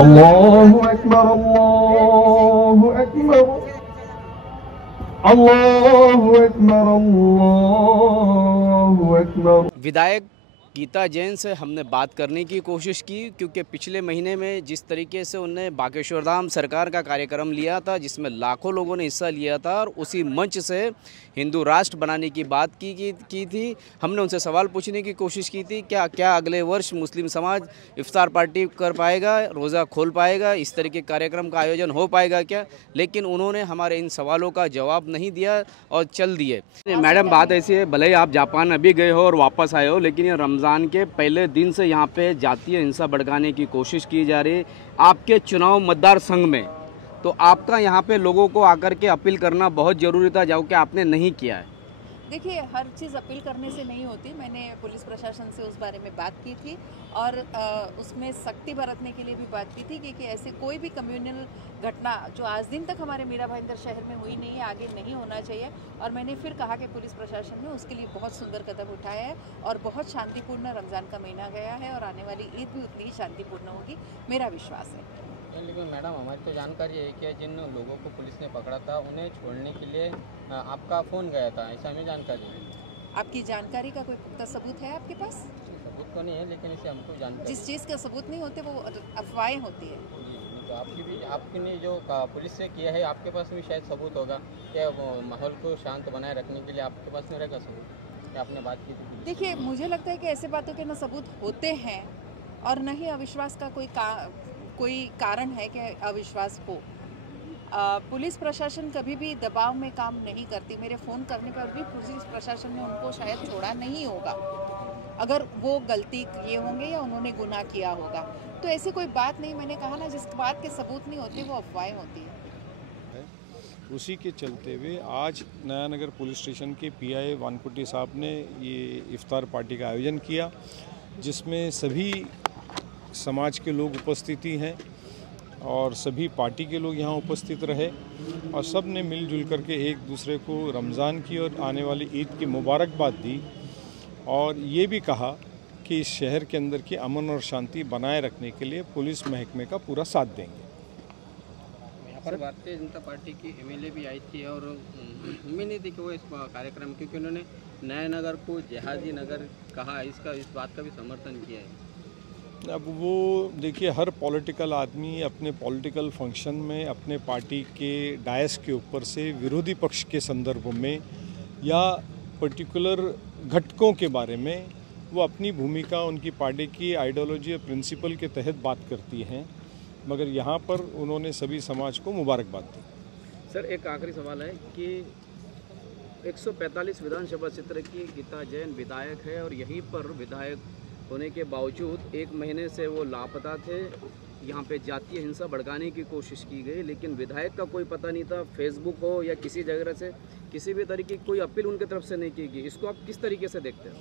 अल्लाहु अकबर, अल्लाहु अकबर, अल्लाहु अकबर, अल्लाहु अकबर। विधायक गीता जैन से हमने बात करने की कोशिश की, क्योंकि पिछले महीने में जिस तरीके से उन्होंने बागेश्वर धाम सरकार का कार्यक्रम लिया था, जिसमें लाखों लोगों ने हिस्सा लिया था, और उसी मंच से हिंदू राष्ट्र बनाने की बात की थी। हमने उनसे सवाल पूछने की कोशिश की थी, क्या अगले वर्ष मुस्लिम समाज इफ्तार पार्टी कर पाएगा, रोज़ा खोल पाएगा, इस तरह के कार्यक्रम का आयोजन हो पाएगा क्या। लेकिन उन्होंने हमारे इन सवालों का जवाब नहीं दिया और चल दिए। मैडम, बात ऐसी है, भले ही आप जापान अभी गए हो और वापस आए हो, लेकिन ये रमज़ान के पहले दिन से यहाँ पे जातीय हिंसा भड़काने की कोशिश की जा रही है आपके चुनाव मतदार संघ में। तो आपका यहाँ पे लोगों को आकर के अपील करना बहुत ज़रूरी था, जो कि आपने नहीं किया है। देखिए, हर चीज़ अपील करने से नहीं होती। मैंने पुलिस प्रशासन से उस बारे में बात की थी और उसमें सख्ती बरतने के लिए भी बात की थी, क्योंकि ऐसे कोई भी कम्युनल घटना जो आज दिन तक हमारे मीरा भाईंदर शहर में हुई नहीं है, आगे नहीं होना चाहिए। और मैंने फिर कहा कि पुलिस प्रशासन ने उसके लिए बहुत सुंदर कदम उठाया है और बहुत शांतिपूर्ण रमज़ान का महीना गया है और आने वाली ईद भी उतनी ही शांतिपूर्ण होगी, मेरा विश्वास है। लेकिन मैडम, हमारी तो जानकारी है कि जिन लोगों को पुलिस ने पकड़ा था उन्हें छोड़ने के लिए आपका फ़ोन गया था, ऐसा हमें जानकारी है। आपकी जानकारी का कोई पुख्ता सबूत है आपके पास? सबूत तो नहीं है, लेकिन इसे हमको जानकारी। जिस चीज़ का सबूत नहीं होते वो अफवाहें होती है। तो आपने जो पुलिस से किया है, आपके पास भी शायद सबूत होगा। क्या माहौल को शांत बनाए रखने के लिए आपके पास में रहेगा सबूत? क्या आपने बात की थी? देखिए, मुझे लगता है कि ऐसे बातों के न सबूत होते हैं और न ही अविश्वास का कोई कारण है कि अविश्वास हो। पुलिस प्रशासन कभी भी दबाव में काम नहीं करती। मेरे फ़ोन करने पर भी पुलिस प्रशासन ने उनको शायद छोड़ा नहीं होगा, अगर वो गलती किए होंगे या उन्होंने गुनाह किया होगा। तो ऐसी कोई बात नहीं, मैंने कहा ना, जिस बात के सबूत नहीं होते वो अफवाहें होती हैं। उसी के चलते हुए आज नया नगर पुलिस स्टेशन के पीआई वानकुटी साहब ने ये इफ्तार पार्टी का आयोजन किया, जिसमें सभी समाज के लोग उपस्थिति हैं और सभी पार्टी के लोग यहाँ उपस्थित रहे और सब ने मिलजुल करके एक दूसरे को रमज़ान की और आने वाली ईद की मुबारकबाद दी और ये भी कहा कि इस शहर के अंदर की अमन और शांति बनाए रखने के लिए पुलिस महकमे का पूरा साथ देंगे। यहाँ पर भारतीय जनता पार्टी की एमएलए भी आई थी और उम्मीद नहीं थी कि वो इस कार्यक्रम, क्योंकि उन्होंने नया नगर को जिहादी नगर कहा, इस बात का भी समर्थन किया है। अब वो देखिए, हर पॉलिटिकल आदमी अपने पॉलिटिकल फंक्शन में अपने पार्टी के डायस के ऊपर से विरोधी पक्ष के संदर्भ में या पर्टिकुलर घटकों के बारे में वो अपनी भूमिका, उनकी पार्टी की आइडियोलॉजी और प्रिंसिपल के तहत बात करती हैं, मगर यहाँ पर उन्होंने सभी समाज को मुबारकबाद दी। सर, एक आखिरी सवाल है कि 145 विधानसभा क्षेत्र की गीता जैन विधायक है और यहीं पर विधायक होने के बावजूद 1 महीने से वो लापता थे। यहाँ पे जातीय हिंसा भड़काने की कोशिश की गई, लेकिन विधायक का कोई पता नहीं था। फेसबुक हो या किसी जगह से किसी भी तरीके की कोई अपील उनकी तरफ से नहीं की गई। इसको आप किस तरीके से देखते हो?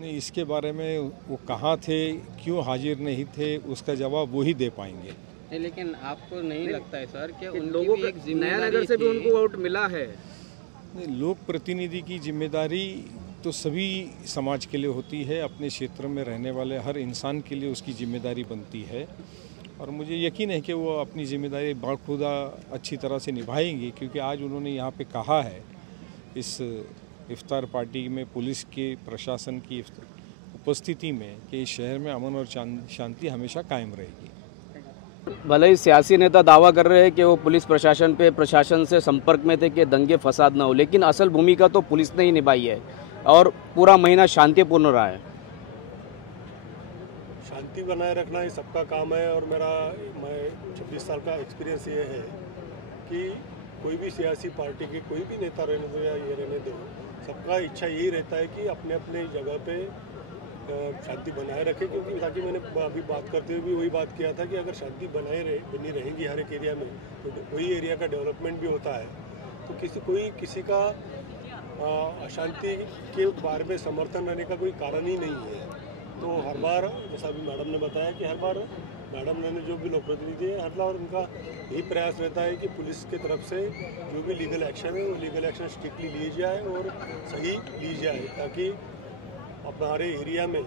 नहीं, इसके बारे में वो कहाँ थे, क्यों हाजिर नहीं थे, उसका जवाब वो ही दे पाएंगे। नहीं, लेकिन आपको नहीं लगता है सर कि उन लोगों को नया नगर से भी उनको वोट मिला है? नहीं, लोक प्रतिनिधि की जिम्मेदारी तो सभी समाज के लिए होती है, अपने क्षेत्र में रहने वाले हर इंसान के लिए उसकी जिम्मेदारी बनती है और मुझे यकीन है कि वो अपनी जिम्मेदारी बाखुदा अच्छी तरह से निभाएंगे, क्योंकि आज उन्होंने यहाँ पे कहा है इस इफ्तार पार्टी में पुलिस के प्रशासन की उपस्थिति में कि इस शहर में अमन और शांति हमेशा कायम रहेगी। भले ही सियासी नेता दावा कर रहे हैं कि वो पुलिस प्रशासन से संपर्क में थे कि दंगे फसाद ना हो, लेकिन असल भूमिका तो पुलिस ने ही निभाई है और पूरा महीना शांतिपूर्ण रहा है। शांति बनाए रखना ये सबका काम है और मैं 26 साल का एक्सपीरियंस ये है कि कोई भी सियासी पार्टी के कोई भी नेता रहने दो या ये रहने दो, सबका इच्छा यही रहता है कि अपने अपने जगह पे शांति बनाए रखे, क्योंकि ताकि मैंने अभी बात करते हुए भी वही बात किया था कि अगर शांति बनी रहेगी हर एक एरिया में तो वही एरिया का डेवलपमेंट भी होता है। तो किसी का अशांति के बारे में समर्थन रहने का कोई कारण ही नहीं है। तो हर बार जैसा अभी मैडम ने बताया कि हर बार मैडम ने जो भी लोक प्रतिनिधि है, हर बार उनका यही प्रयास रहता है कि पुलिस की तरफ से जो भी लीगल एक्शन है वो लीगल एक्शन स्ट्रिक्टली ली जाए और सही ली जाए, ताकि हमारे एरिया में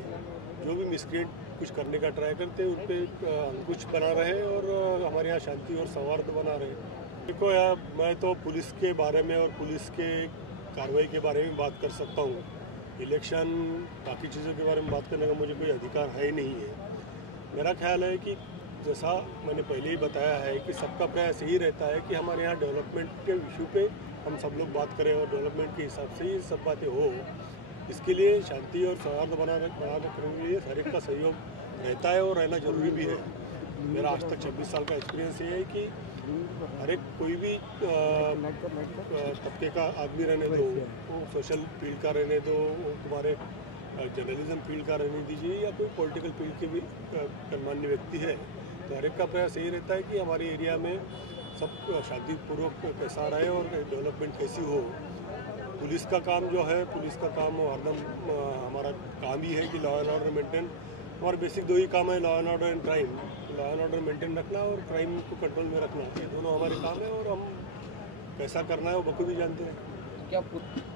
जो भी मिसक्रिएट कुछ करने का ट्राई करते हैं उन पर अंकुश बना रहे और हमारे यहाँ शांति और सौहार्द बना रहे। देखो यार, मैं तो पुलिस के बारे में और पुलिस के कार्रवाई के बारे में बात कर सकता हूँ। इलेक्शन बाकी चीज़ों के बारे में बात करने का मुझे कोई अधिकार है ही नहीं है। मेरा ख्याल है कि जैसा मैंने पहले ही बताया है कि सबका प्रयास यही रहता है कि हमारे यहाँ डेवलपमेंट के इशू पे हम सब लोग बात करें और डेवलपमेंट के हिसाब से ही सब बातें हो। इसके लिए शांति और सौहार्द बनाने के लिए हर एक का सहयोग रहता है और रहना जरूरी भी है। मेरा आज तक 26 साल का एक्सपीरियंस ये है कि हर एक कोई भी तबके का आदमी रहने दो, वो सोशल फील्ड का रहने दो, वो तुम्हारे जर्नलिज्म फील्ड का रहने दीजिए या कोई पॉलिटिकल फील्ड के भी गणमान्य व्यक्ति है, तो हर एक का प्रयास यही रहता है कि हमारे एरिया में सब शांतिपूर्वक कैसा रहे और डेवलपमेंट कैसी हो। पुलिस का काम जो है, पुलिस का काम हरदम हमारा काम ही है कि लॉ एंड ऑर्डर मेंटेन। हमारे बेसिक दो ही काम है, law and order and crime. Law and order maintain रखना और क्राइम को कंट्रोल में रखना, ये दोनों हमारे काम है और हम कैसा करना है वो बखूबी जानते हैं। क्या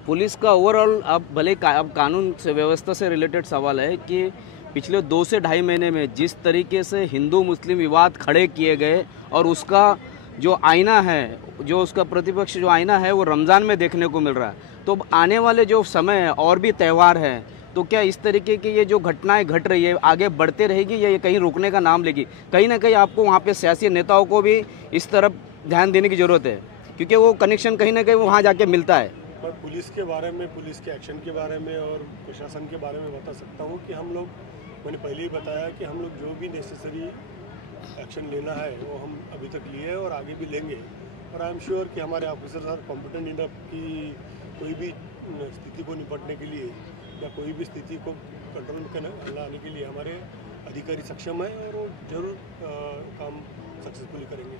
पुलिस का ओवरऑल, अब भले अब कानून से व्यवस्था से रिलेटेड सवाल है कि पिछले 2 से ढाई महीने में जिस तरीके से हिंदू मुस्लिम विवाद खड़े किए गए और उसका जो आईना है, जो उसका प्रतिपक्ष जो आईना है वो रमज़ान में देखने को मिल रहा है, तो आने वाले जो समय है और भी त्यौहार है, तो क्या इस तरीके की ये जो घटनाएं घट रही है आगे बढ़ते रहेगी या ये कहीं रुकने का नाम लेगी? कहीं ना कहीं आपको वहाँ पे सियासी नेताओं को भी इस तरफ ध्यान देने की ज़रूरत है, क्योंकि वो कनेक्शन कहीं ना कहीं वहाँ जाके मिलता है। मैं पुलिस के बारे में, पुलिस के एक्शन के बारे में और प्रशासन के बारे में बता सकता हूँ कि हम लोग, मैंने पहले ही बताया कि हम लोग जो भी नेसेसरी एक्शन लेना है वो हम अभी तक लिए हैं और आगे भी लेंगे। और आई एम श्योर कि हमारे ऑफिसर्स आर कॉम्पिटेंट इनफ कि कोई भी स्थिति को निपटने के लिए या कोई भी स्थिति को कंट्रोल में लाने के लिए हमारे अधिकारी सक्षम है और वो जरूर काम सक्सेसफुली करेंगे।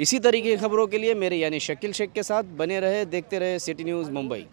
इसी तरीके की खबरों के लिए मेरे यानी शकील शेख के साथ बने रहे, देखते रहे सिटी न्यूज़ मुंबई।